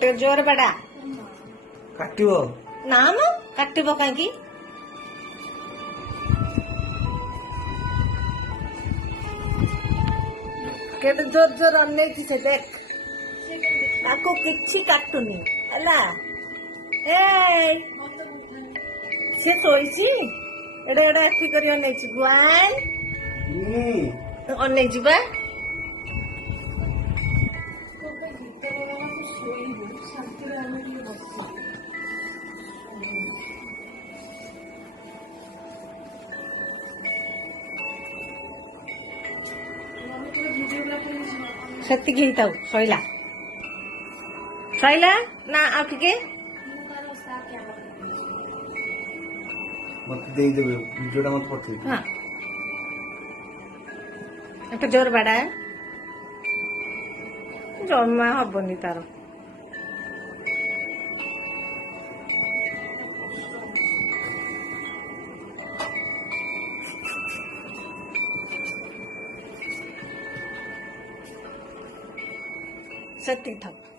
ଟିକେ ଜୋର ବାଡା। କାଟିବ ନା ମ କାଟିବ କାହିଁକି? କେତେ ଜୋର ଜୋର ଅନେଇଛି ସେ ଦେଖ, ତାକୁ କିଛି କାଟୁନି ହେଲା। ଏଇ ସେ ଶୋଇଛି, ଏଡେ ଏଡେ ଆଖି କରି ଅନେଇଛି। ଗୁଆନ ଅନେଇଛି ବା। ସେତିକି ହେଇଥାଉ, ସଇଲା ସଇଲା ନା ଆଉ ଟିକେ ମତେ ଦେଇଦେବେ ଭିଡିଓଟା ମତେ ପଠେଇଦେବେ। ହଁ একটা ଜୋର ବାଡା। ଜମା ହବନି ତାର। ସେତିକି ଥାଉ।